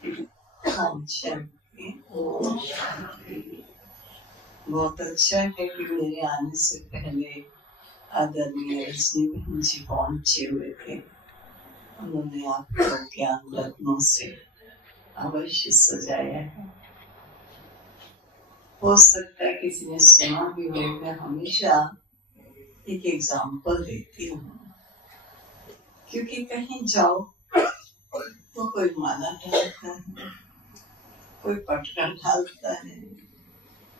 अच्छा, बहुत अच्छा है कि मेरे आने से पहले आदरणीय रश्मि बहन जी पहुंचे हुए थे। उन्होंने आपको ज्ञान रत्नों से अवश्य सजाया है। हो सकता है किसी ने सुना भी हो। मैं हमेशा एक एग्जाम्पल देती हूँ, क्योंकि कहीं जाओ तो कोई माला डालता है, कोई पटका डालता है,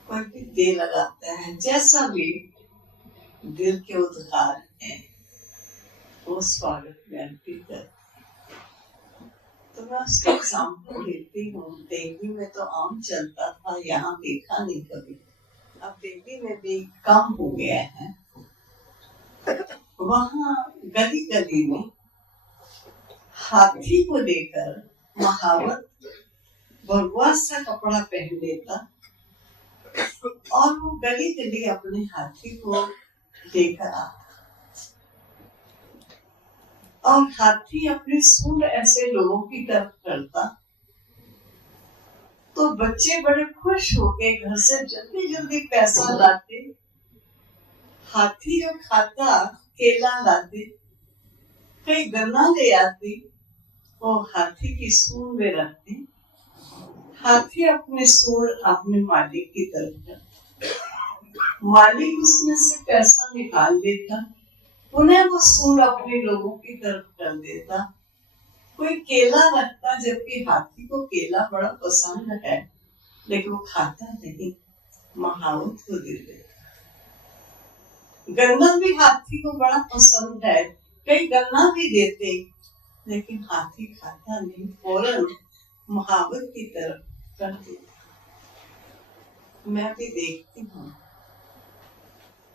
कोई बिंदी लगाता है, जैसा भी दिल के उद्गार है वो स्वागत में अर्पित करते हैं। तो मैं उसका एग्जाम्पल देती हूँ। देवी में तो आम चलता था, यहाँ देखा नहीं कभी। अब देवी में भी कम हो गया है। वहाँ गली गली में हाथी को लेकर महावत भगवा सा कपड़ा पहन लेता और वो गली गली अपने हाथी को लेकर आता, और हाथी अपनी सूंड ऐसे लोगों की तरफ करता तो बच्चे बड़े खुश होके घर से जल्दी जल्दी पैसा लाते। हाथी जो खाता केला लाते, कई गन्ना ले आती, वो हाथी की सूंड में रखते। हाथी अपने सूंड अपने मालिक की तरफ करता, मालिक उसमें से पैसा निकाल देता, उन्हें वो सूंड अपने लोगों की तरफ कर देता। कोई केला रखता, जबकि हाथी को केला बड़ा पसंद है, लेकिन वो खाता नहीं, महावत को दे देता। गन्ना भी हाथी को बड़ा पसंद है, कई गन्ना भी देते, लेकिन हाथी खाता नहीं, फौरन महावत की तरफ कर देता। मैं भी देखती हूँ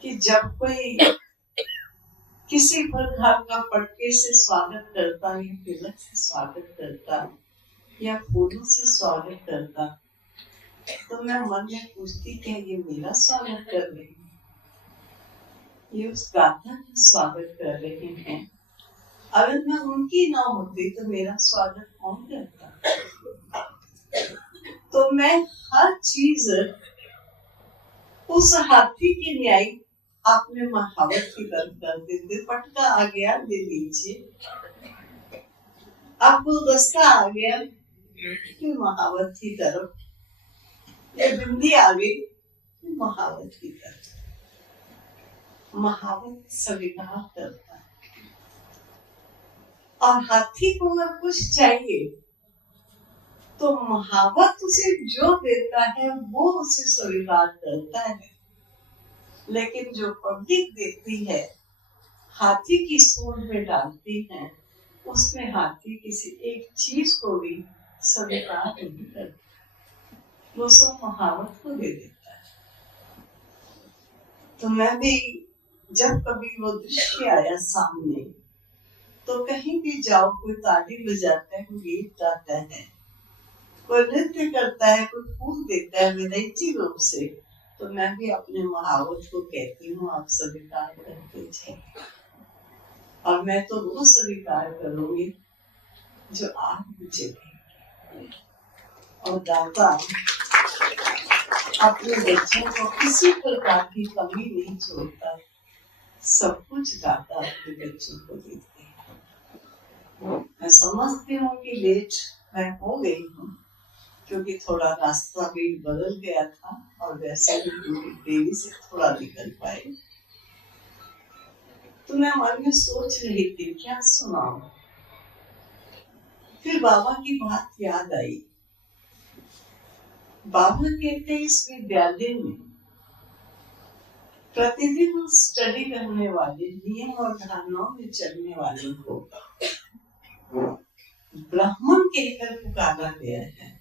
कि जब कोई किसी प्रकार का पटके से स्वागत करता, या तिलक से स्वागत करता, या फूलों से स्वागत करता, तो मैं मन में पूछती कि ये मेरा स्वागत कर रहे हैं, ये उस दाता का स्वागत कर रहे हैं। अगर मैं उनकी ना होती तो मेरा स्वागत कौन करता? तो मैं हर चीज उस हाथी के न्याय आपने महावत की तरफ कर देते। पटका आ गया, ले लीजिए। अब गुलदस्ता आ गया, फिर महावत की तरफ। ये बिंदी आ गई, फिर महावत की तरफ। महावत स्वीकार करता है, और हाथी को अगर कुछ चाहिए तो महावत उसे जो देता है वो उसे स्वीकार करता है। लेकिन जो पब्लिक देती है, हाथी की सूंड में डालती है, उसमें हाथी किसी एक चीज को भी स्वीकार नहीं करता, वो सब महावत को दे देता है। तो मैं भी जब कभी वो दृश्य आया सामने, तो कहीं भी जाओ, कोई ताली बजाता है, कोई गीत गाता है, कोई नृत्य करता है, कोई फूल देता है विनती रूप से, तो मैं भी अपने महावत को कहती हूँ, आप स्वीकार करके जाइए। और मैं तो वो स्वीकार करूंगी जो आप मुझे देंगे। और दाता अपने बच्चों को किसी प्रकार की कमी नहीं छोड़ता, सब कुछ दाता अपने बच्चों को देते हैं। मैं समझती हूँ कि लेट मैं हो गई हूँ, क्योंकि थोड़ा रास्ता भी बदल गया था, और वैसे भी देवी से थोड़ा निकल पाए। तो मैं मन में सोच रही थी क्या सुनाऊं। फिर बाबा की बात याद आई। बाबा कहते इस विद्यालय में प्रतिदिन स्टडी करने वाले, नियम और धारणाओं में चलने वालों को ब्राह्मण कहकर पुकारा गया है।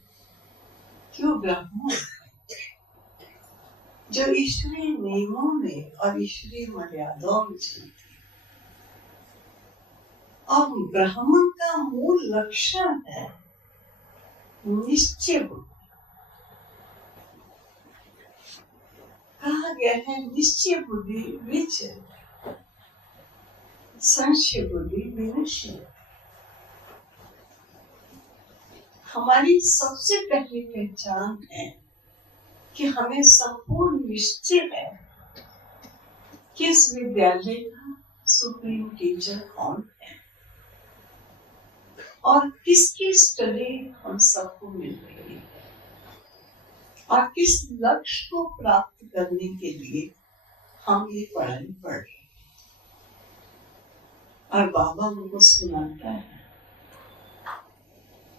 क्यों ब्राह्मण? जो ईश्वरीय नियमों में और ईश्वरीय मर्यादाओं में चलते। और ब्राह्मण का मूल लक्षण है निश्चय बुद्धि। कहा गया है निश्चय बुद्धि विच संशय बुद्धि विनश्य। हमारी सबसे पहली पहचान है कि हमें संपूर्ण निश्चय है कि इस विद्यालय का सुप्रीम टीचर कौन है और किसकी स्टडी हम सबको मिल रही है और किस लक्ष्य को प्राप्त करने के लिए हम ये पढ़ाई पढ़ रहे हैं। और बाबा उनको सुनाता है,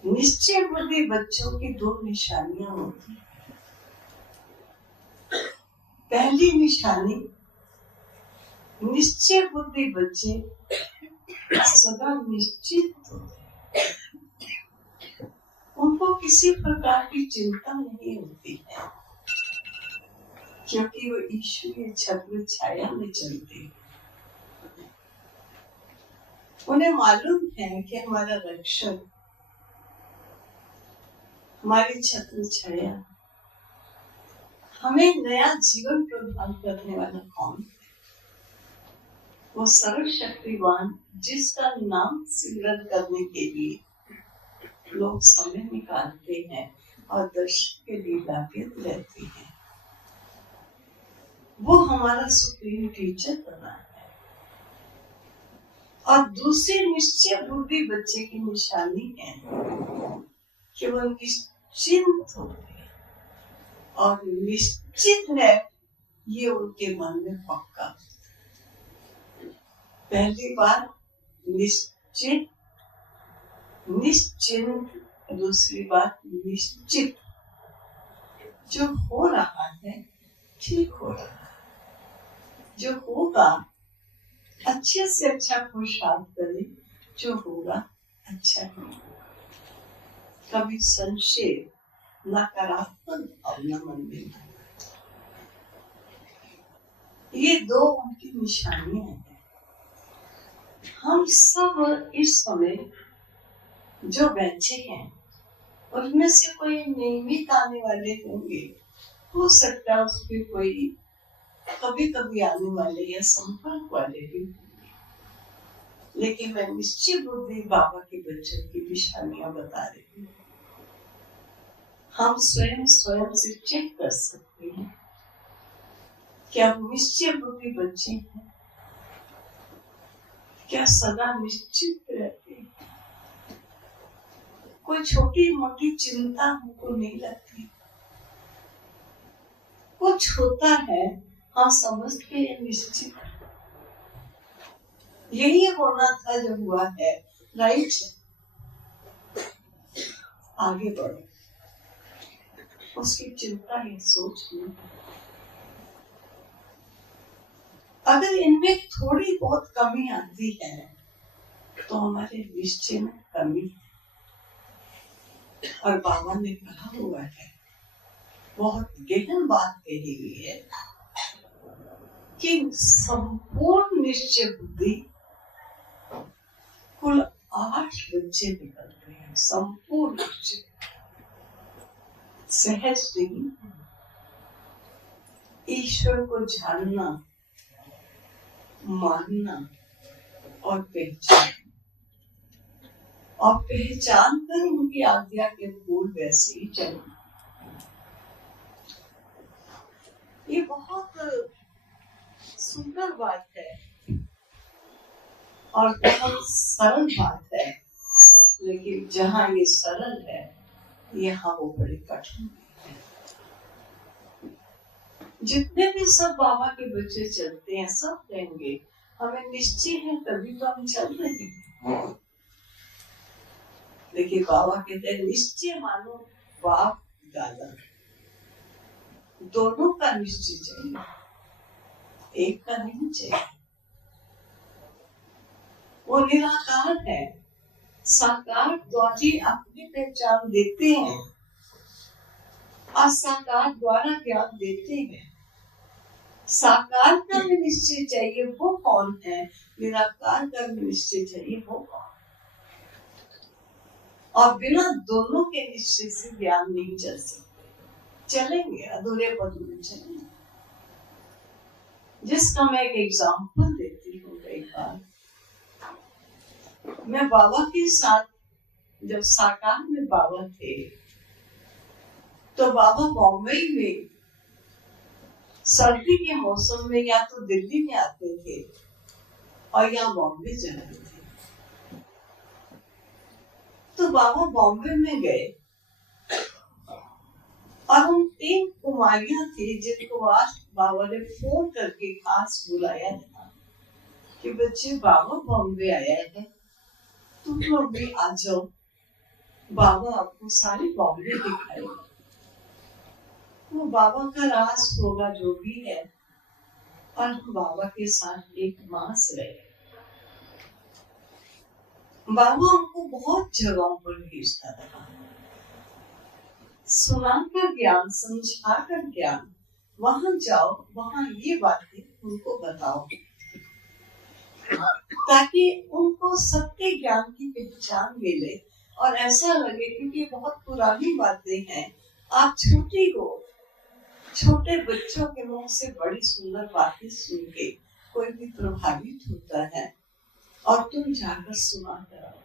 निश्चय बुद्धि बच्चों की दो निशानियां होती हैं। पहली निशानी, निश्चय बुद्धि बच्चे सदा निश्चित होते हैं, उनको किसी प्रकार की चिंता नहीं होती है क्योंकि वो ईश्वरीय छत्र छाया में चलते हैं। उन्हें मालूम है कि हमारा रक्षक, हमारी छत्र छाया, हमें नया जीवन प्रदान करने वाला कौन है? वो सर्वशक्तिवान जिसका नाम सिमरन करने के लिए लोग समय निकालते हैं और दर्शन के लिए लाभ्यत रहते हैं, वो हमारा सुप्रीम टीचर बना है। और दूसरी निश्चय बुद्धि बच्चे की निशानी है कि वो निश्चिंत हो गए और निश्चित है, ये उनके मन में पक्का। पहली बार निश्चित, निश्चिंत, दूसरी बात निश्चित। जो हो रहा है ठीक हो रहा है, जो होगा अच्छे से अच्छा पुरुषार्थ करे, जो होगा अच्छा होगा। कभी संशय, नकारात्मक भावना मन में नहीं। ये दो उनकी निशानियां हैं। हम सब इस समय जो बैठे हैं उनमें से कोई नियमित आने वाले होंगे, हो सकता है उसके कोई कभी कभी आने वाले या संपर्क वाले भी होंगे, लेकिन मैं निश्चय बुद्धि बाबा के बच्चों की निशानियां बता रही हूँ। हम स्वयं से चेक कर सकते हैं क्या हम निश्चय बुद्धि बच्चे हैं, क्या सदा निश्चित रहते हैं, कोई छोटी मोटी चिंता हमको नहीं लगती, कुछ होता है हम समझते हैं निश्चित यही होना था जो हुआ है, राइट, आगे बढ़ो, उसकी चिंता या सोच नहीं। अगर इनमें थोड़ी बहुत कमी आती है तो हमारे निश्चय में कमी है। और बाबा ने कहा हुआ है, बहुत गहन बात कही हुई है कि संपूर्ण निश्चय बुद्धि कुल 8 बच्चे निकलते हैं। संपूर्ण निश्चय सहज नहीं, ईश्वर को जानना, मानना और पहचान कर उनकी आज्ञा के फूल वैसे ही चलना। ये बहुत सुंदर बात है और बहुत सरल बात है, लेकिन जहाँ ये सरल है यहाँ वो बड़ी कठिन है। जितने भी सब बाबा के बच्चे चलते हैं सब कहेंगे हमें निश्चय है तभी तो हम चल रहे हैं, लेकिन बाबा कहते हैं निश्चय मानो बाप दादा, दोनों का निश्चय चाहिए, एक का नहीं चाहिए। वो निराकार है, साकार द्वारा अपनी पहचान देते हैं और साकार द्वारा ज्ञान देते हैं। साकार का भी निश्चय चाहिए, वो कौन है, निराकार का भी निश्चय चाहिए, वो कौन। और बिना दोनों के निश्चय से ज्ञान नहीं चल सकते, चलेंगे अधूरे पधूरे चलेंगे। जिसका मैं एक एग्जाम्पल देती हूँ। एक बार मैं बाबा के साथ जब साकार में बाबा थे तो बाबा बॉम्बे में सर्दी के मौसम में या तो दिल्ली में आते थे और या बॉम्बे जाते थे। तो बाबा बॉम्बे में गए और हम 3 कुमारियां थी जिनको आज बाबा ने फोन करके खास बुलाया था कि बच्चे बाबा बॉम्बे आया है, तुम लोग भी आ जाओ, बाबा आपको सारी बॉम्बे दिखाएगा। वो बाबा का राज होगा जो भी है, और बाबा के साथ एक मास रहे। बाबा हमको बहुत जगहों पर भेजता था, सुनाकर ज्ञान, समझाकर ज्ञान, वहां जाओ, वहां ये बातें उनको बताओ, ताकि उनको सत्य ज्ञान की पहचान मिले और ऐसा लगे, क्योंकि बहुत पुरानी बातें हैं। आप छोटी हो, छोटे बच्चों के मुंह से बड़ी सुंदर बातें सुन के कोई भी प्रभावित होता है और तुम जाकर सुना कर आओ।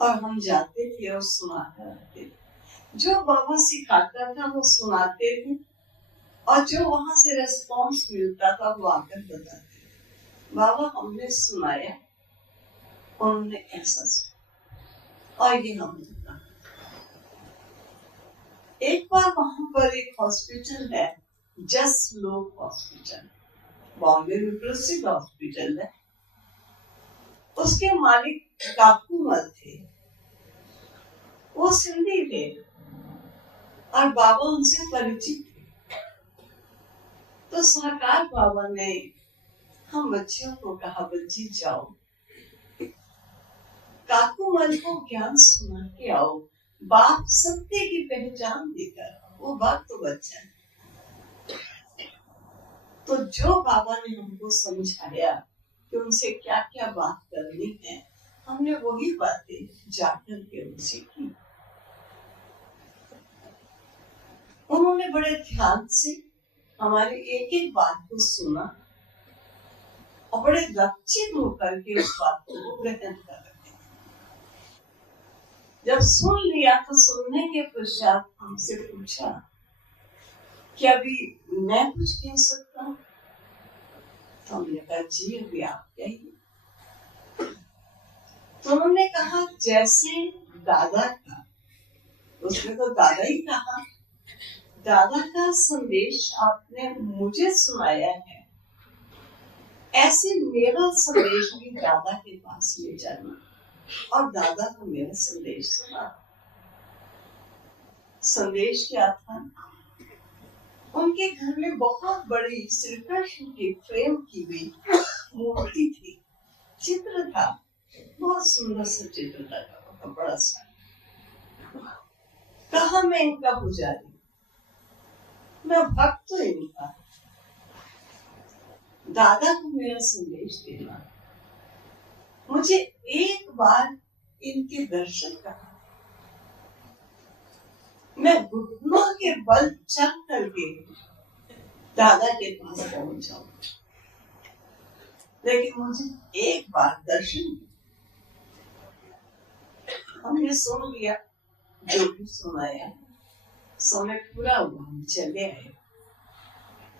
और हम जाते थे और सुना कर आते थे। जो बाबा सिखाता था वो सुनाते थे और जो वहां से रेस्पॉन्स मिलता था वो आकर बताते थे। बाबा हमने सुनाया, उन्होंने ऐसा सुना और ये हमने कहा। एक बार वहां पर एक हॉस्पिटल है, जस्ट लोक हॉस्पिटल, बॉम्बे में प्रसिद्ध हॉस्पिटल है। उसके मालिक काकूमल थे, वो सिंधी थे और बाबा उनसे परिचित थे। तो सरकार बाबा ने हम बच्चियों को कहा, बच्ची जाओ काकूमल को ज्ञान सुना के आओ, बाप सत्य की पहचान देकर। वो बात तो बच्चा है। तो जो बाबा ने हमको समझाया कि उनसे क्या क्या बात करनी है, हमने वही बातें जाकर के उनसे की। उन्होंने बड़े ध्यान से हमारी एक एक बात को सुना और बड़े लक्षित होकर के उस बात को ग्रहण कर रहे। जब सुन लिया तो सुनने के पश्चात हमसे पूछा कि अभी मैं कुछ कह सकता हूँ? तो हमने कहा जी अभी आप कहिए। तो उन्होंने कहा जैसे दादा का, उसने तो दादा ही कहा, दादा का संदेश आपने मुझे सुनाया है, ऐसे मेरा संदेश भी दादा के पास ले जाना और दादा को मेरा संदेश सुना। संदेश क्या था? उनके घर में बहुत बड़ी श्री कृष्ण की फ्रेम की हुई मूर्ति थी, चित्र था, बहुत सुंदर सा चित्र था, बड़ा सा। कहा मैं इनका पुजारी, मैं भक्त हूं इनका, दादा को मेरा संदेश देना, मुझे एक बार इनके दर्शन करना, मैं घुटनों के बल चल करके दादा के पास पहुंच जाऊं, लेकिन मुझे एक बार दर्शन। हमने सुन लिया, जो भी सुनाया, समय पूरा हुआ, हम चले आए।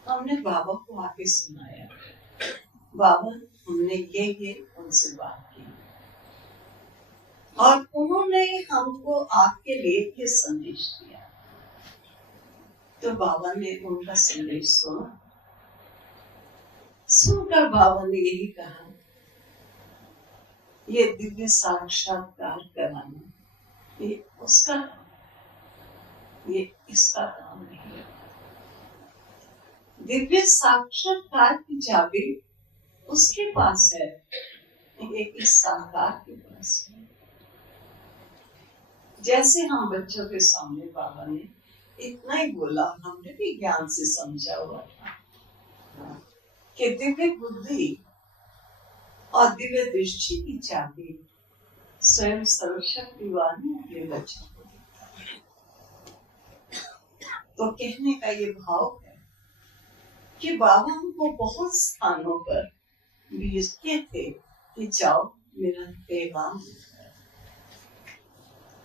हमने बाबा को आके सुनाया, बाबा हमने ये उनसे बात की और उन्होंने हमको आपके लिए संदेश दिया। तो बाबा ने उनका संदेश सुना, सुनकर बाबा ने यही कहा, ये दिव्य साक्षात्कार कराना ये उसका, ये इसका काम नहीं है। दिव्य साक्षात्कार की चाबी उसके पास है, ये इस साकार के पास है। जैसे हम बच्चों के सामने बाबा ने इतना ही बोला, हमने भी ज्ञान से समझा हुआ था कि दिव्य बुद्धि और दिव्य दृष्टि की चाबी स्वयं सर्वशक्तिवान अपने बच्चों को देता है। तो कहने का ये भाव है कि बाबा हमको बहुत स्थानों पर भेजते थे कि जाओ मेरा पैगाम।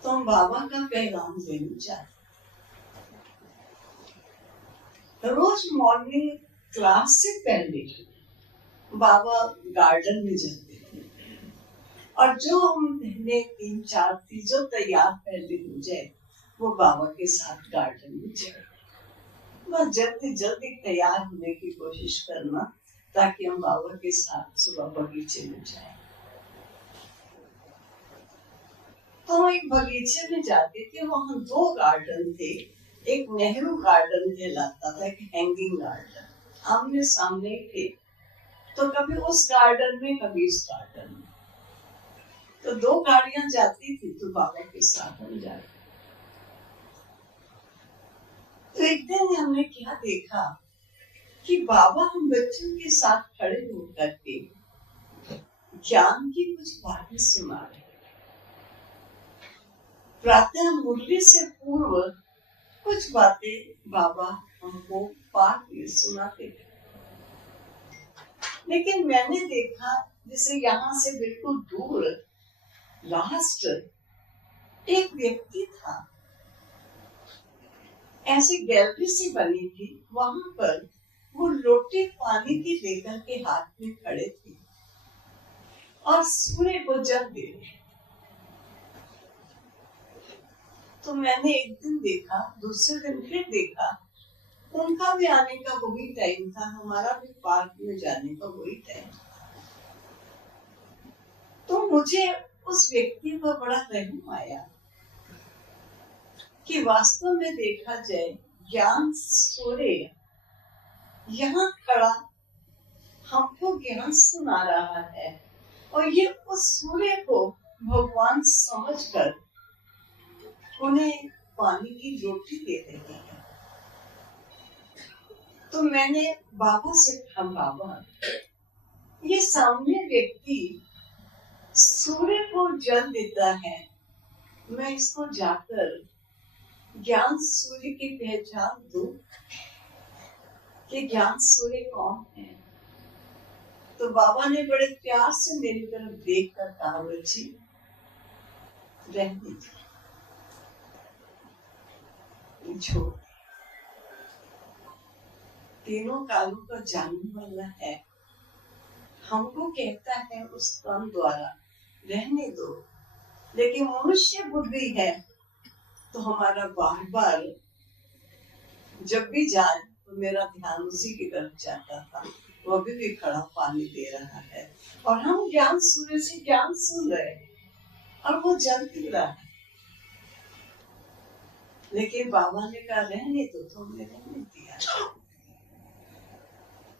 तो हम बाबा का पैगाम देना चाहते। रोज मॉर्निंग क्लास से पहले बाबा गार्डन में जाते थे और जो हम पहले 3-4 चीजों तैयार पहले हो जाए वो बाबा के साथ गार्डन में जाए। बस जल्दी जल्दी तैयार होने की कोशिश करना ताकि हम बाबा के साथ सुबह बगीचे में जाए। तो हम एक बगीचे में जाते थे, वहां 2 गार्डन थे। एक नेहरू गार्डन कहलाता था, एक हैंगिंग गार्डन, आमने सामने थे। तो कभी उस गार्डन में कभी इस गार्डन में, तो 2 गाड़ियां जाती थी तो बाबा के साथ हम जाते। तो एक दिन हमने क्या देखा कि बाबा हम बच्चों के साथ खड़े होकर के ज्ञान की कुछ बातें सुना रहे। प्रातः मुरली से पूर्व कुछ बातें बाबा हमको पाठ में सुनाते थे। लेकिन मैंने देखा जैसे यहाँ से बिल्कुल दूर लास्ट एक व्यक्ति था, ऐसी गैलरी सी बनी थी, वहां पर वो लोटे पानी की लेकर के हाथ में खड़े थे और सूर्य को जल दे रहे। तो मैंने एक दिन देखा, दूसरे दिन फिर देखा, उनका भी आने का वही टाइम था, हमारा भी पार्क में जाने का वही टाइम था। तो मुझे उस व्यक्ति पर बड़ा रहम आया कि वास्तव में देखा जाए ज्ञान सूर्य यहाँ खड़ा हमको ज्ञान सुना रहा है और ये उस सूर्य को भगवान समझकर उन्हें पानी की रोटी दे रहे हैं। तो मैंने बाबा से कहा, बाबा ये सामने व्यक्ति सूर्य को जल देता है, मैं इसको जाकर ज्ञान सूर्य की पहचान दूं कि ज्ञान सूर्य कौन है। तो बाबा ने बड़े प्यार से मेरी तरफ देख कर कहा, बच्ची रहने दीजिए, छोड़, तीनों कालों का जानने वाला है, हमको कहता है उस काम द्वारा रहने दो। लेकिन मनुष्य बुद्धि है तो हमारा बार बार जब भी जाए तो मेरा ध्यान उसी की तरफ जाता था। वो अभी भी खड़ा पानी दे रहा है और हम ज्ञान सूर्य से ज्ञान सुन रहे और वो जल पी रहा है। लेकिन बाबा ने कहा रहने दो, तो हमने रहने दिया।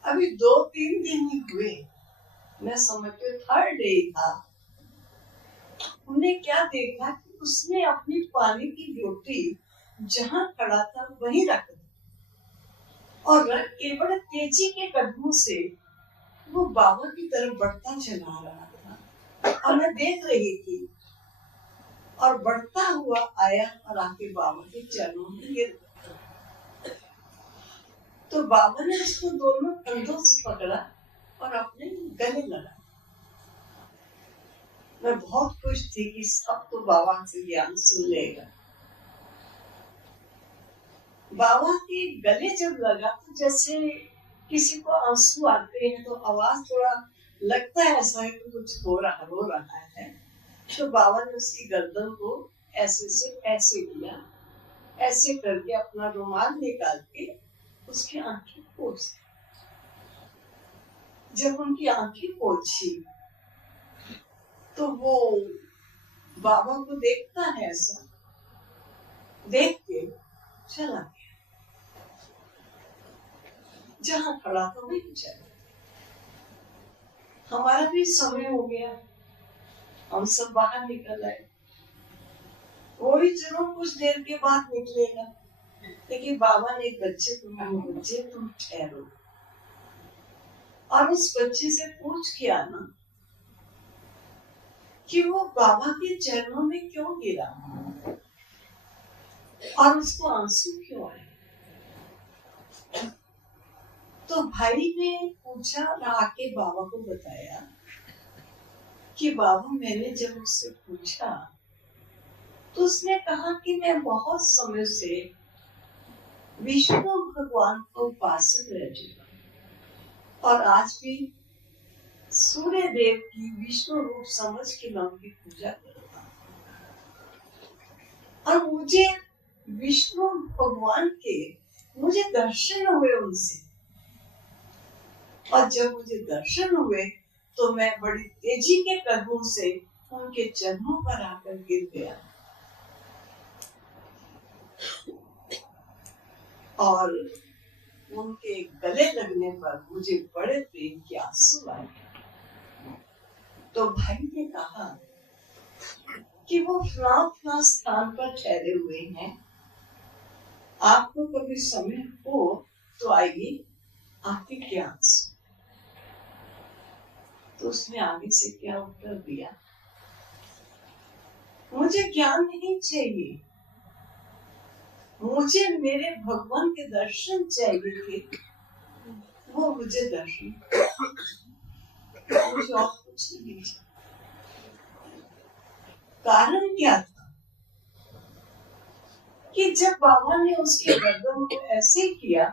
अभी 2-3 दिन ही हुए, मैं समझते 3rd डे था, हमने क्या देखा कि उसने अपनी पानी की रोटी जहां खड़ा था वहीं रख दी और रख के बड़े तेजी के कदमों से वो बाबा की तरफ बढ़ता चला रहा था और मैं देख रही थी और बढ़ता हुआ आया और आके बाबा के चरणों में गिर गया। तो बाबा ने उसको दोनों कंधों से पकड़ा और अपने गले लगा। मैं बहुत खुश थी कि सब तो बाबा से ज्ञान सुन लेगा। बाबा के गले जब लगा तो जैसे किसी को आंसू आते हैं तो आवाज थोड़ा लगता है ऐसा है कि कुछ हो रहा है। तो बाबा ने उसकी गर्दन को ऐसे से ऐसे किया, ऐसे करके अपना रुमाल निकाल के उसकी आंखें पोंछ दी। जब उनकी आंखें पोंछी तो वो बाबा को देखता है, ऐसा देख के चला गया, जहां खड़ा था वहीं चला। हमारा भी समय हो गया, हम सब बाहर निकल आए। वो भी जरूर कुछ देर के बाद निकलेगा, लेकिन बाबा ने एक बच्चे को कहा, बच्चे तुम ठहरो और उस बच्चे से पूछ के आना कि वो बाबा के चरणों में क्यों गिरा और उसको आंसू क्यों आए। तो भाई ने पूछा और आके बाबा को बताया कि बाबा मैंने जब उससे पूछा तो उसने कहा कि मैं बहुत समय से विष्णु भगवान को उपासक रह चुका और आज भी सूर्य देव की विष्णु रूप समझ के मैं उनकी पूजा करता हूँ और मुझे विष्णु भगवान के मुझे दर्शन हुए उनसे, और जब मुझे दर्शन हुए तो मैं बड़ी तेजी के कदमों से उनके चरणों पर आकर गिर गया और उनके गले लगने पर मुझे बड़े प्रेम के आंसू आए। तो भाई ने कहा कि वो फलां स्थान पर ठहरे हुए हैं, आपको कभी समय हो तो आइए, आपके ज्ञान से। तो उसने आगे से क्या उत्तर दिया, मुझे ज्ञान नहीं चाहिए, मुझे मेरे भगवान के दर्शन चाहिए थे, वो मुझे दर्शन, मुझे और कुछ नहीं चाहिए। कारण क्या था कि जब बाबा ने उसके गर्दन को ऐसे किया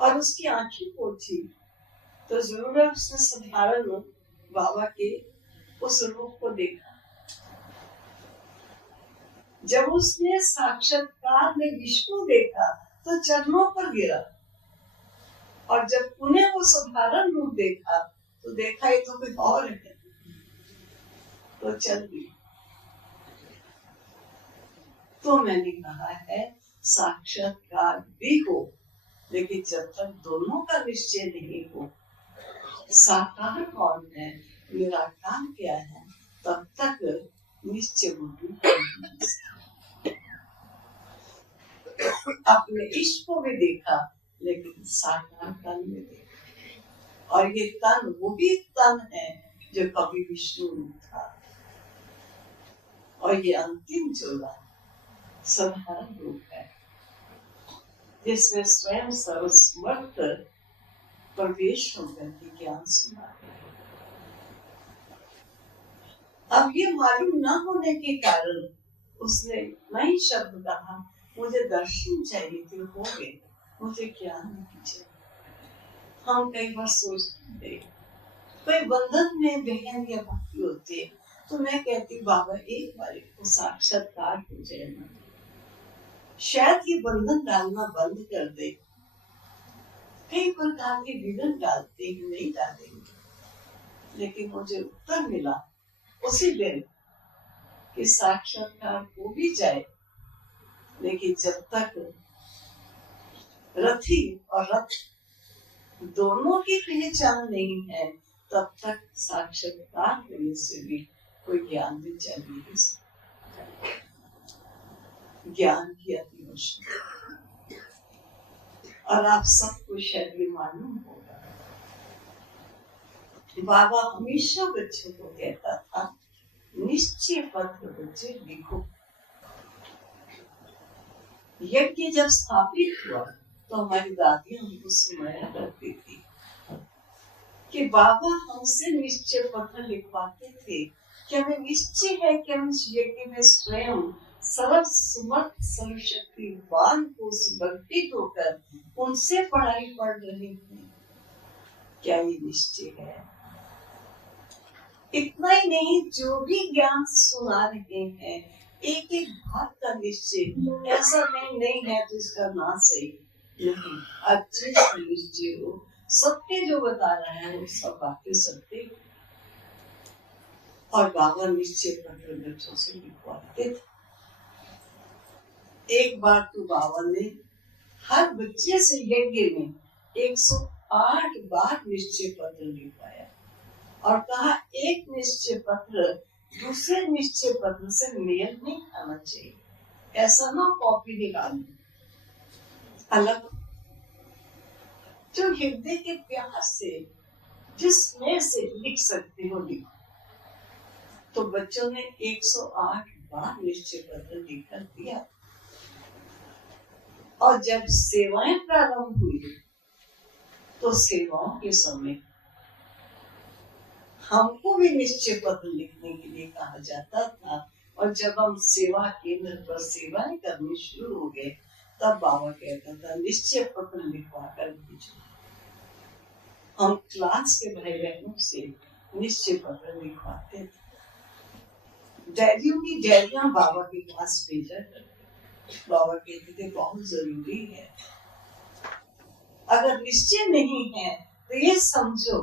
और उसकी आंखें पोछी तो जरूर उसने साधारण बाबा के उस रूप को देखा। जब उसने साक्षात्कार में विष्णु देखा तो चरणों पर गिरा, और जब उन्हें वो साधारण रूप देखा तो देखा ये तो कोई और है, तो चल गई। तो मैंने कहा है साक्षात्कार भी हो, लेकिन जब तक दोनों का निश्चय नहीं हो, साकार कौन है निराकार क्या है, तब तक निश्चय बुद्धि अपने इष्ट को भी देखा लेकिन साकार तन में देखा, और ये तन वो भी तन है जो कभी विष्णु रूप था, और ये अंतिम जोड़ा साधारण रूप है जिसमें स्वयं सर्वसमर्थ प्रवेश होकर के ज्ञान सुना। अब ये मालूम न होने के कारण उसने नई शब्द कहा, मुझे दर्शन चाहिए थे, हो गए, मुझे ज्ञान नहीं चाहिए। हम कई बार सोचते थे कोई बंधन में बहन या भक्ति होती है तो मैं कहती बाबा एक बार को साक्षात्कार हो जाए ना, शायद ये बंधन डालना बंद कर दे। कई प्रकार के विघ्न डालते ही नहीं डालेंगे, लेकिन मुझे उत्तर मिला उसी दिन कि साक्षात्कार हो भी जाए, लेकिन जब तक रथी और रथ दोनों की पहचान नहीं है तब तक साक्षात्कार होने से भी कोई ज्ञान भी चल नहीं सकता। ज्ञान की अतिवश्यकता, और आप सबको शायद ये मालूम होगा, बाबा हमेशा बच्चों को कहता था निश्चय पत्र बच्चे लिखो। यज्ञ जब स्थापित हुआ तो हमारी दादियां हमको सुनाया करती थी कि बाबा हमसे निश्चय पत्र लिखवाते थे कि हमें निश्चय है कि हम इस यज्ञ में स्वयं सर्व समर्थ सर्वशक्तिवान को समर्पित होकर उनसे पढ़ाई पढ़ रहे हैं। क्या ये निश्चय है? इतना ही नहीं, जो भी ज्ञान सुना रहे हैं एक एक बात का निश्चय, ऐसा नहीं है तो इसका ना सही नहीं, अच्छे से निश्चय हो, सत्य जो बता रहा है वो सब बातें सत्य। और बाबा निश्चय पत्र बच्चों से लिखवाते थे। एक बार तो बाबा ने हर बच्चे से यज्ञ में 108 बार निश्चय पत्र लिखवाया और कहा एक निश्चय पत्र दूसरे निश्चय पत्र से मेल नहीं खाना चाहिए, ऐसा ना कॉपी निकालना, अलग जो हृदय के प्यार से जिसमें से लिख सकते हो लिखो। तो बच्चों ने 108 बार निश्चय पत्र लिखकर दिया, और जब सेवाएं प्रारंभ हुई तो सेवाओं के समय हमको भी निश्चय पत्र लिखने के लिए कहा जाता था, और जब हम सेवा केंद्र पर सेवाएं करनी शुरू हो गए, तब बाबा कहता था निश्चय पत्र लिखवा कर भेजो। हम क्लास के भाई बहनों से निश्चय पत्र लिखवाते थे। डायरियों की डायरियां बाबा के पास भेजा करते। बाबा कहते थे बहुत जरूरी है, अगर निश्चय नहीं है तो ये समझो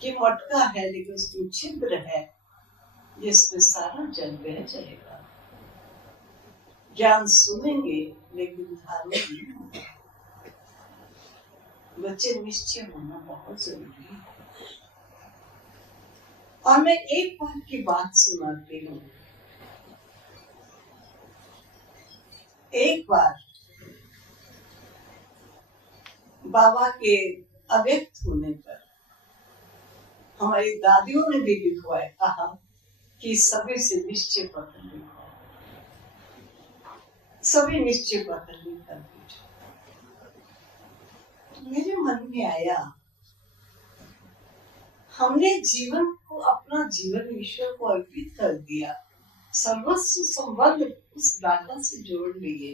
कि मटका है लेकिन उसमें छिद्र है, जिसमें सारा जल बह जाएगा। ज्ञान सुनेंगे लेकिन धारण नहीं होगा। बच्चे निश्चय होना बहुत जरूरी है। और मैं एक बार की बात सुनाती हूँ। एक बार बाबा के अव्यक्त होने पर हमारी दादियों ने भी लिखवाया, कहा कि सभी से निश्चय पत्र लिखवाओ, सभी निश्चय पत्र लिखकर भेजो। तो मेरे मन में आया, हमने जीवन को, अपना जीवन ईश्वर को अर्पित कर दिया, सर्वस्व संबंध उस दाता से जोड़ लिए,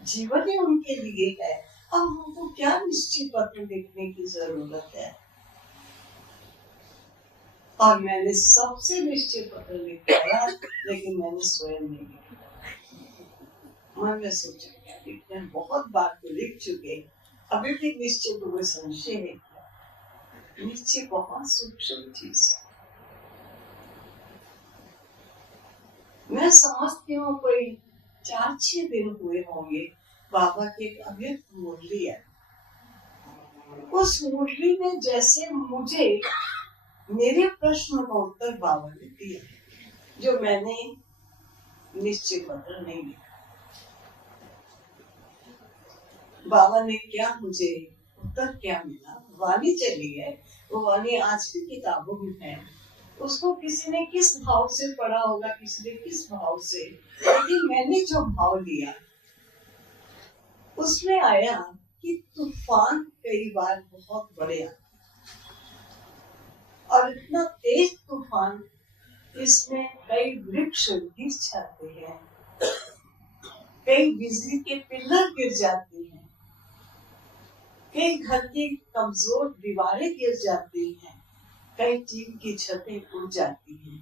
जीवन ही उनके लिए है, अब हमको क्या निश्चय पत्र लिखने की जरूरत है। और मैंने सबसे निश्चय पत्र लिखवाया, लेकिन मैंने स्वयं नहीं लिखा। मन में सोचा क्या लिखना, बहुत बार तो लिख चुके, अभी भी निश्चय को कोई संशय है क्या। निश्चय बहुत सूक्ष्म चीज है। मैं समझती हूँ कोई 4-6 दिन हुए होंगे, बाबा की एक अव्यक्त मुरली है। उस मुरली में जैसे मुझे मेरे प्रश्न का उत्तर बाबा ने दिया, जो मैंने निश्चय पत्र नहीं लिखा। बाबा ने क्या मुझे उत्तर क्या मिला, वाणी चली है, वो वाणी आज भी किताबों में है। उसको किसी ने किस भाव से पढ़ा होगा, किसी ने किस भाव से, लेकिन मैंने जो भाव लिया उसमें आया कि तूफान कई बार बहुत बड़े आते और इतना तेज तूफान, इसमें कई वृक्ष गिर जाते हैं, कई बिजली के पिलर गिर जाते हैं, कई घर की कमजोर दीवारें गिर जाती हैं, कई टीन की छतें उड़ जाती हैं।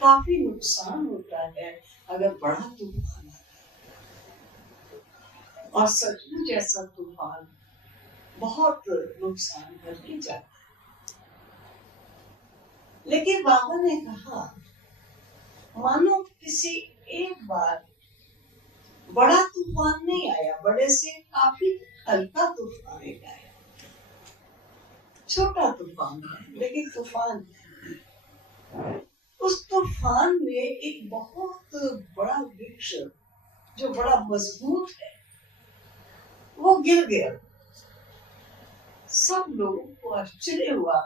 काफी नुकसान होता है अगर बड़ा तूफान आता है। और सचमुच ऐसा तूफान बहुत नुकसान करके जाता है। लेकिन बाबा ने कहा, मानो किसी एक बार बड़ा तूफान नहीं आया, बड़े से काफी हल्का तूफान आया, छोटा तूफान है लेकिन तूफान है। उस तूफान में एक बहुत बड़ा वृक्ष जो बड़ा मजबूत है वो गिर गया। सब लोगों को आश्चर्य हुआ,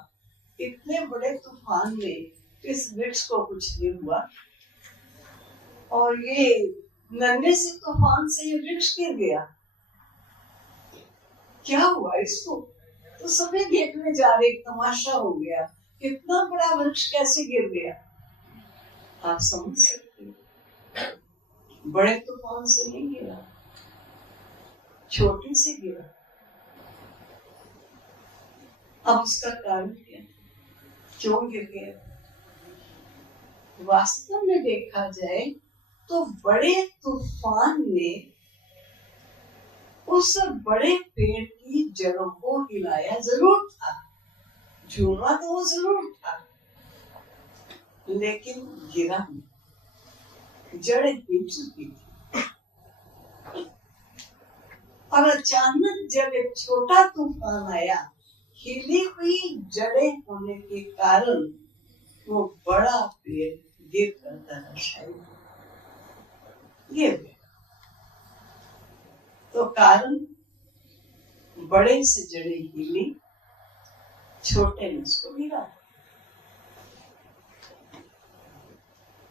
इतने बड़े तूफान में इस वृक्ष को कुछ नहीं हुआ, और ये नन्हे से तूफान से ये वृक्ष गिर गया, क्या हुआ इसको। तो सभी देखने जा रहे, तमाशा हो गया, कितना बड़ा वृक्ष कैसे गिर गया। आप समझ सकते हो, बड़े तूफान से नहीं गिरा, छोटे से गिरा। अब उसका कारण क्या, क्यों गिर गया। वास्तव में देखा जाए तो बड़े तूफान ने उस बड़े पेड़ की जड़ों को हिलाया जरूर था, झूमा तो वो जरूर था, लेकिन गिरा नहीं, जड़ें हिल चुकी थी। और अचानक जब एक छोटा तूफान आया, हिली हुई जड़ें होने के कारण वो बड़ा पेड़ गिर कर धराशायी गिर गया। तो कारण, बड़े से जड़ें हिली, छोटे ने उसको गिरा,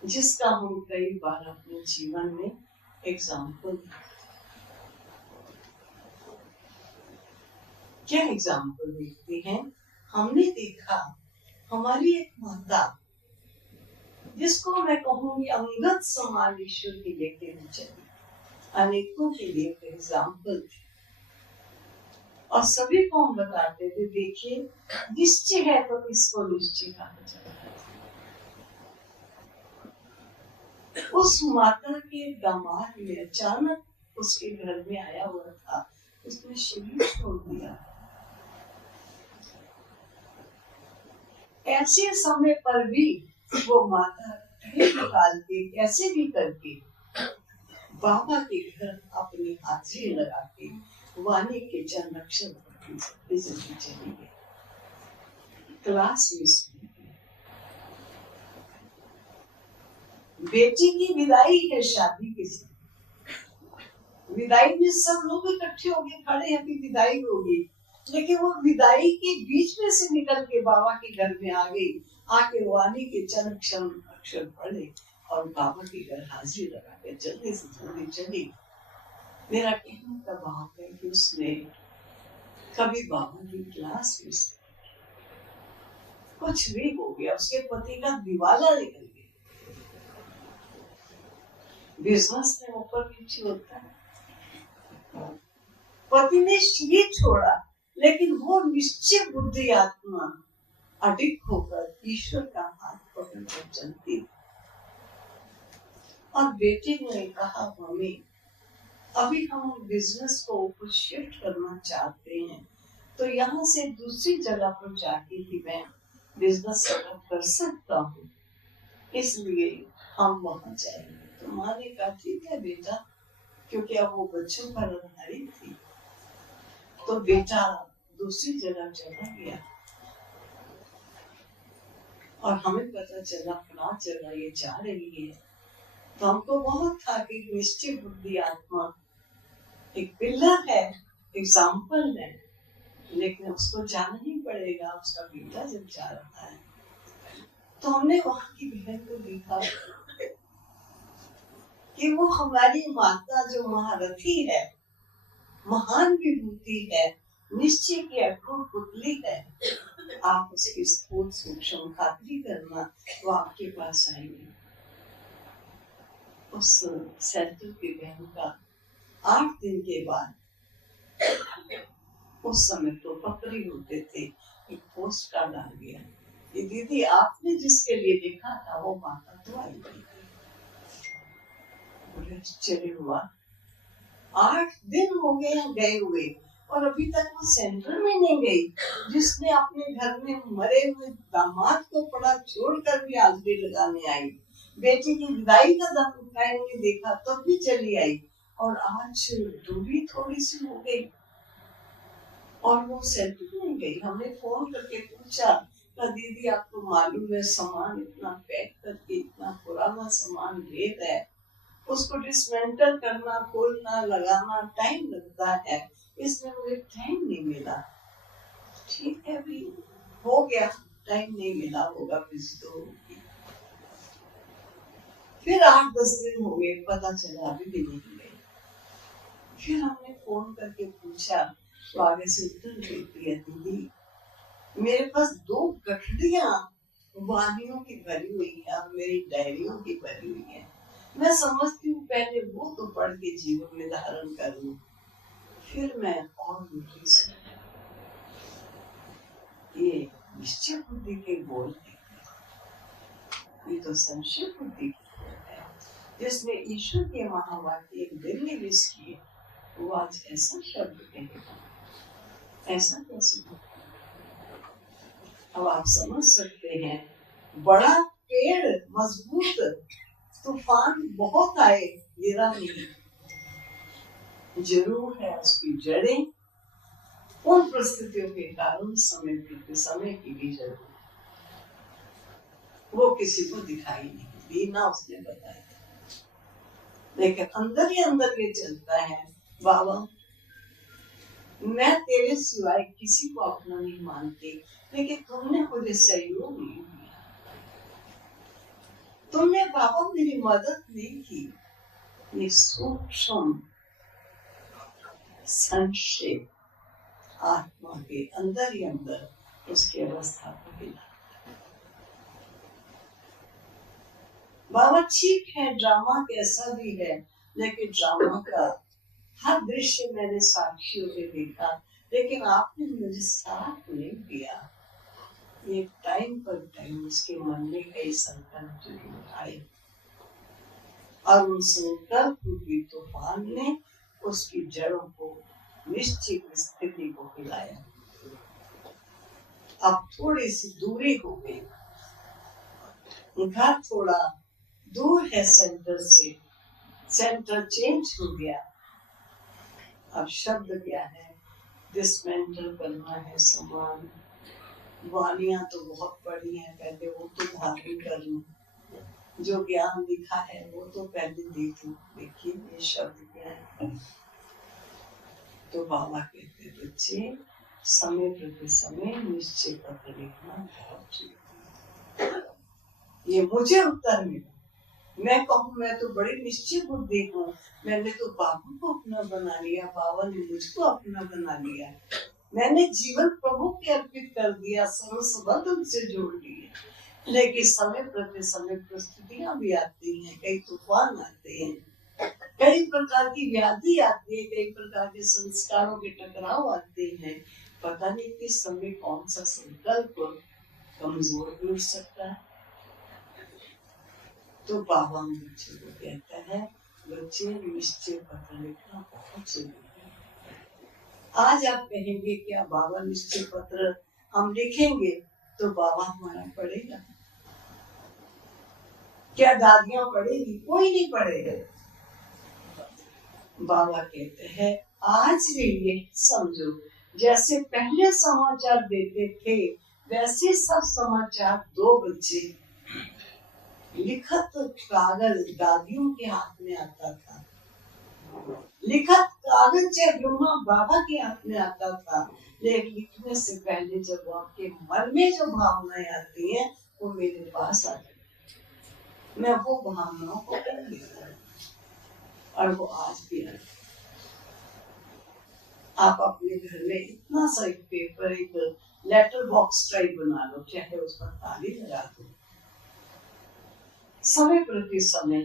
जिसका हम कई बार अपने जीवन में एग्जाम्पल देखते। क्या एग्जाम्पल देखते हैं। हमने देखा, हमारी एक माता जिसको मैं कहूंगी अंगद समान ईश्वर की लेके हम चले, अनेकों के लिए एग्जाम्पल थे और सभी को हम बताते थे, देखिए निश्चय है तो इसको निश्चय कहा जाता है। उस माता के दामाद में अचानक उसके घर में आया हुआ था, उसने शरीर छोड़ दिया। ऐसे समय पर भी वो माता निकाल के कैसे भी करके बाबा के घर अपनी हाजिरी लगा के वाणी के जनरक्षण चली गई। क्लास मिस बेटी की विदाई है शादी के साथ। विदाई में सब लोग इकट्ठे होके खड़े हैं कि विदाई होगी, लेकिन वो विदाई के बीच में से निकल के बाबा के घर में आ गई, आके वाणी के चरण क्षण अक्षर पढ़े और बाबा के घर हाजिरी लगा के जल्दी से जल्दी चली। मेरा कहने का भाव है कि उसने कभी बाबा की क्लास में कुछ भी हो गया, उसके पति का दिवाला निकल गया। बिजनेस में ऊपर नीचे होता है। पति ने शरीर छोड़ा, लेकिन वो निश्चय बुद्धि आत्मा अडिग होकर ईश्वर का हाथ पकड़कर चलती। और बेटे ने कहा, मम्मी अभी हम बिजनेस को ऊपर शिफ्ट करना चाहते हैं, तो यहाँ से दूसरी जगह पर जाके ही मैं बिजनेस सेटअप कर सकता हूँ, इसलिए हम वहां जाएंगे। तो माँ ने कहा ठीक है बेटा, क्योंकि अब वो बच्चों पर आधारित थी। तो बेटा दूसरी जगह चला गया और हमें पता चला अपना जगह ये जा रही है। तो हमको बहुत था कि निश्चय बुद्धि आत्मा एक पिलर है, एग्जाम्पल है, लेकिन उसको जाना ही पड़ेगा, उसका बेटा जब जा रहा है। तो हमने वहां की बहन को देखा कि वो हमारी माता जो महारथी है, महान विभूति है, निश्चय की अटूट पुतली है। आप उसकी स्थूल सूक्ष्म खातिरी करना, वो आपके पास आएंगे। उस सेंटर की बहन का 8 दिन के बाद, उस समय तो पत्री होते थे, एक पोस्ट कार्ड आ गया कि दीदी आपने जिसके लिए लिखा था वो माता तो आई थी। चले हुआ 8 दिन हो गए गए हुए और अभी तक वो सेंटर में नहीं गई, जिसने अपने घर में मरे हुए दामाद को पड़ा छोड़कर भी हाजिरी लगाने आई। बेटी की विदाई का टाइम नहीं देखा तब भी चली आई, और आज दूरी थोड़ी सी हो गई और वो सेंटर नहीं गई। हमने फोन करके पूछा, दीदी आपको मालूम है सामान इतना पैक करके इतना पुराना सामान ले रहा है, उसको डिसमेंटल करना, खोलना, लगाना टाइम लगता है, इसमें मुझे टाइम नहीं मिला। ठीक है भी हो गया, टाइम नहीं मिला होगा, बिजी तो होगी। फिर 8-10 दिन हो गए, पता चला अभी भी नहीं गए। फिर हमने फोन करके पूछा, तो आगे से उत्तर देती है, दीदी मेरे पास 2 गठड़ियां वाहियों की भरी हुई है, मेरी डायरियों की भरी हुई है। मैं समझती हूँ पहले वो तो पढ़ के जीवन में धारण करूं, फिर मैं और ये निश्चय बुद्धि के बोल है, ये तो संशय बुद्धि है। जिसने ईश्वर के महावाक्य एक दिन में विश किए, वो आज ऐसा शब्द कहेगा, ऐसा कैसे होगा? अब आप समझ सकते हैं, बड़ा पेड़ मजबूत, तूफान बहुत आए, गिरा नहीं, जरूर है उसकी जड़ें उन परिस्थितियों के कारण समय की भी जरूरत, वो किसी को दिखाई नहीं दी, ना उसने बताया, लेकिन अंदर ही अंदर ये चलता है, बाबा मैं तेरे सिवाय किसी को अपना नहीं मानती, लेकिन तुमने मुझे सहयोग नहीं दिया, तुमने बाबा मेरी मदद नहीं की। ये सूक्ष्म संक्षेप आत्मा के अंदर ही अंदर उसकी अवस्था को हिला। बाबा ठीक है, ड्रामा कैसा भी है, लेकिन ड्रामा का हर दृश्य मैंने साक्षियों में देखा, लेकिन आपने मुझे साथ नहीं दिया। एक टाइम पर टाइम उसके मन में कई संकल्प जरूर आए, और उन संकल्प की तूफान ने उसकी जड़ों को निश्चित स्थिति को हिलाया। अब थोड़ी सी दूरी हो गई, घर थोड़ा दूर है सेंटर से, सेंटर चेंज हो गया। अब शब्द क्या है, डिसमेंटल करना है सामान। वानियां तो बहुत बड़ी हैं, पहले वो तो धारण कर लूं, जो ज्ञान लिखा है वो तो पहले देख लूं। देखिए ये शब्द क्या है। तो बाबा कहते बच्चे, समय प्रति समय निश्चय पत्र लिखना बहुत जरूरी है। ये मुझे उत्तर मिला। मैं कहूँ मैं तो बड़ी निश्चय बुद्धि हूँ, मैंने तो बाबा को अपना बना लिया, बाबा ने मुझको अपना बना लिया, मैंने जीवन प्रभु के अर्पित कर दिया, सर्वसंबंध उनसे जोड़ लिए। लेकिन समय प्रति समय परिस्थितियां भी आती हैं, कई तूफान आते हैं, कई प्रकार की व्याधि आती है, कई प्रकार के संस्कारों के टकराव आते हैं। पता नहीं किस समय कौन सा संकल्प कमजोर भी उठ सकता है। तो बाबा मुझे को कहता है बच्चे, निश्चय पत्र लिखना बहुत जरूरी है। आज आप कहेंगे क्या बाबा निश्चय पत्र हम लिखेंगे तो बाबा हमारा पढ़ेगा? क्या दादियां पढ़ेगी? कोई नहीं पढ़ेगा। बाबा कहते हैं आज भी ये समझो, जैसे पहले समाचार देते थे वैसे सब समाचार 2 बजे लिखत कागज दादियों के हाथ में आता था, लिखत कागज चाहे ब्रह्मा बाबा के हाथ में आता था, लेकिन लिखने से पहले जब आपके मन में जो भावनाएं आती हैं वो मेरे पास आ जाती, मैं वो भावनाओं को कर लेता हूँ, और वो आज भी है। आप अपने घर में इतना सा एक पेपर, एक लेटर बॉक्स टाइप बना लो, चाहे उस पर ताली लगा दो, समय प्रति समय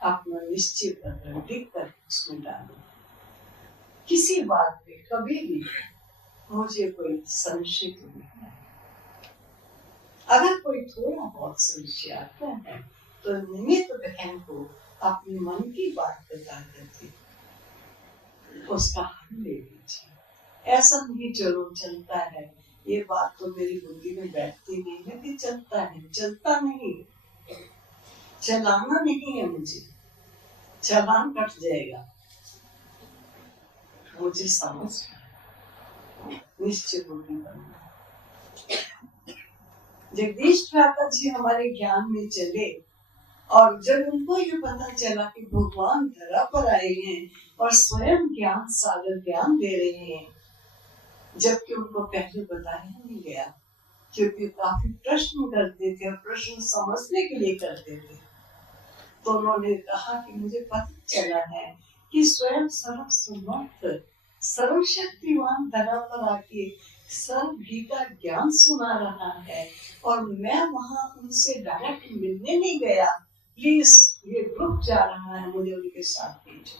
अपना निश्चय पत्र लिख कर उसमें डालो। किसी बात पे कभी भी मुझे कोई संशय तो नहीं है। अगर कोई थोड़ा बहुत संशय आता है तो निमित्त बहन को अपने मन की बात बता करके उसका हल ले लीजिए। ऐसा नहीं चलो चलता है, ये बात तो मेरी बुद्धि में बैठती नहीं है कि चलता है, चलता नहीं, चलाना नहीं है मुझे, चलान कट जाएगा। मुझे समझ निश्चय बुद्धि बनना। जगदीश ठाकुर जी हमारे ज्ञान में चले, और जब उनको ये पता चला कि भगवान धरा पर आए हैं और स्वयं ज्ञान सागर ज्ञान दे रहे हैं, जबकि उनको पहले बताया नहीं गया, क्योंकि काफी प्रश्न करते थे और प्रश्न समझने के लिए करते थे। तो उन्होंने कहा कि मुझे पता चला है कि स्वयं सर्वसमर्थ सर्वशक्तिमान धरा पर आके सर्व गीता ज्ञान सुना रहा है, और मैं वहां उनसे डायरेक्ट मिलने नहीं गया, प्लीज ये ग्रुप जा रहा है, मुझे उनके साथ भेजो।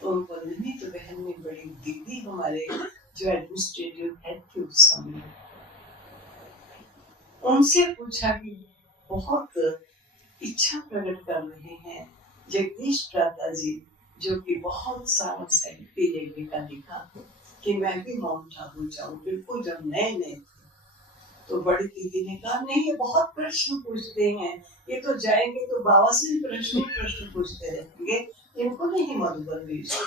तो उनको नहीं, तो बहन ने बड़ी दीदी हमारे जो एडमिनिस्ट्रेटिव हेड थे उस समय, उनसे पूछा कि बहुत इच्छा प्रकट कर रहे हैं जगदीश दादा जी, जो कि बहुत सारा साहित्य लेने का लिखा कि मैं भी माउंट आबू जाऊं, बिल्कुल जब नए नए थे। तो बड़ी दीदी ने कहा नहीं, ये बहुत प्रश्न पूछते हैं, ये तो जाएंगे तो बाबा से प्रश्न पूछते रहेंगे, इनको नहीं मधुबन भेजो।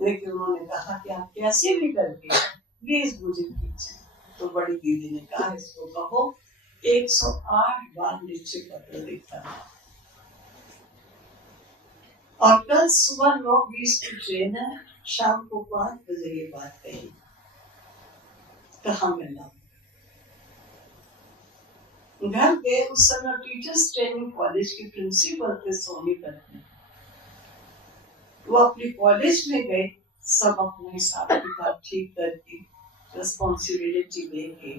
लेकिन उन्होंने कहा कि आप कैसे भी करके प्लीज मुझे कीजिए। तो बड़ी दीदी ने कहा इसको कहो 108 बार निश्चय पत्र लिखा है, और कल सुबह 9:20 की ट्रेन है, शाम को 5 बजे ये बात कही। कहाँ मिला? घर गए, उस समय टीचर्स ट्रेनिंग कॉलेज के प्रिंसिपल थे सोनीपत में। वो अपने कॉलेज में गए, सब अपने हिसाब किताब ठीक करके रिस्पॉन्सिबिलिटी लेके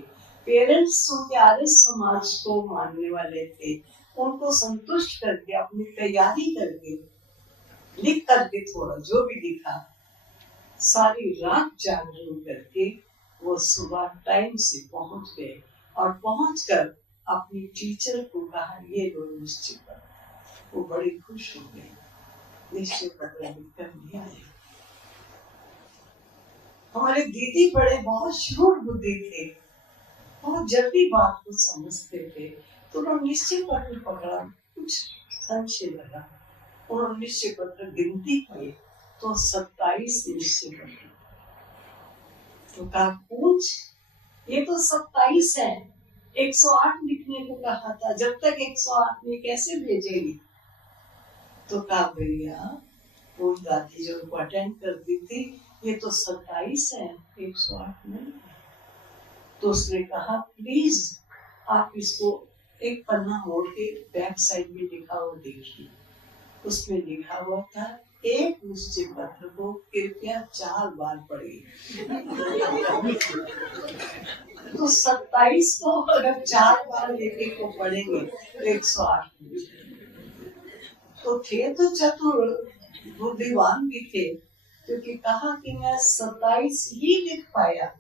पेरेंट्स उनके आर्य समाज को मानने वाले थे, उनको संतुष्ट करके अपनी तैयारी करके लिख करके थोड़ा जो भी लिखा, सारी रात जागरण करके वो सुबह टाइम से पहुंच गए और पहुंचकर अपनी टीचर को कहा ये लो निश्चय पत्र। वो बड़ी खुश हो गई, निश्चय पत्र लिखकर ले आए। हमारे दीदी बड़े बहुत शूर बुद्धि थे, बहुत जल्दी बात को समझते थे, तो उन्होंने निश्चय पत्र पकड़ा, कुछ संशय लगा, उन्होंने निश्चय पत्र गिनती की तो 27 निश्चय पत्र। तो कहा पूछ, ये तो 27 है, 108 लिखने को कहा था, जब तक 108 में कैसे भेजेगी? तो कहा भैया वो दादी जो उनको अटेंड करती थी, ये तो 27 है, 108 नहीं है। तो उसने कहा प्लीज आप इसको एक पन्ना मोड़ के बैक साइड में लिखा हुआ देखिए। उसमें लिखा हुआ था एक निश्चय पत्र को कृपया 4 बार पढ़िए। तो 27 को अगर 4 बार लेके को पढ़ेंगे तो 108। तो थे तो चतुर, बुद्धिमान भी थे, क्योंकि कहा कि मैं 27 ही लिख पाया,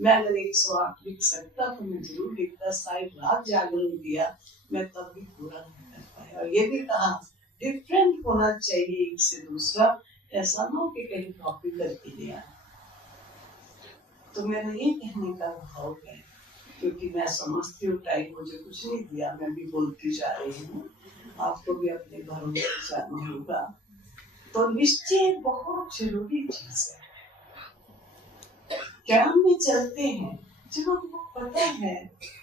मैं अगर 108 लिख सकता तो मैं जरूर लिखता, सारी रात जागरण किया, मैं तब भी पूरा नहीं कर पाया। और ये भी कहा डिफरेंट होना चाहिए एक से दूसरा, ऐसा ना हो कि कहीं कॉपी करके लिया। तो मेरा ये कहने का भाव है, क्योंकि मैं समझती हूँ टाइम मुझे कुछ नहीं दिया, मैं भी बोलती जा रही हूँ, आपको भी अपने घरों में जाना होगा। तो निश्चय बहुत जरूरी चीज है। ज्ञान में चलते हैं जब हमको पता है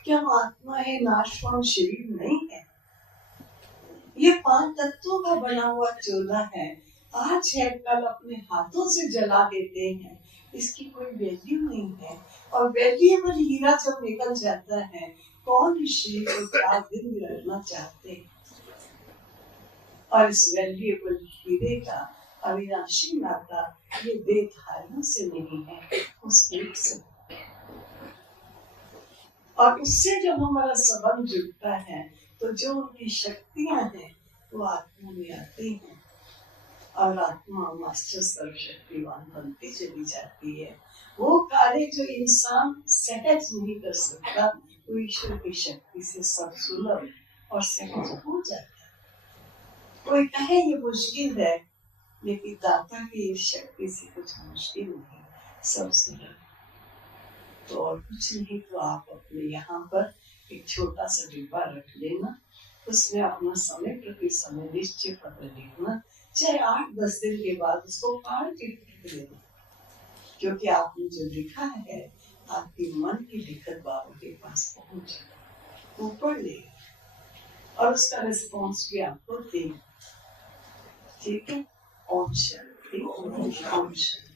कि हम आत्मा है, नाशवान शरीर नहीं है, ये 5 तत्वों का बना हुआ चूल्हा है, आज है कल अपने हाथों से जला देते हैं, इसकी कोई वैल्यू नहीं है। और वैल्यूएबल हीरा जब निकल जाता है, कौन इस शरीर को 4 दिन में रखना चाहते हैं? और इस वैल्यूएबल हीरे का अविनाशी नाता ये देहधारियों से नहीं है, उस एक से। और उससे जब हमारा संबंध जुड़ता है तो जो उनकी शक्तियां हैं वो आत्मा में आती हैं और आत्मा मास्टर सर्वशक्तिवान बनती चली जाती है। वो कार्य जो इंसान सहज नहीं कर सकता, वो ईश्वर की शक्ति से सब सुलभ और सहज हो जाता है। कोई कहे ये मुश्किल है, लेकिन दाता की शक्ति से कुछ मुश्किल नहीं, सब सुलभ। तो और कुछ नहीं तो आप अपने यहाँ पर एक छोटा सा डिब्बा रख लेना, उसमें अपना समय प्रति समय निश्चय पत्र लिखना, चाहे 8-10 दिन के बाद उसको फाड़ के फेंक देना, क्योंकि आपने जो लिखा है आपके मन की लिखत बाबा के पास पहुंच ऊपर ले, और उसका रिस्पॉन्स भी आपको देगा। ठीक है? ओम शांति, ओम शांति।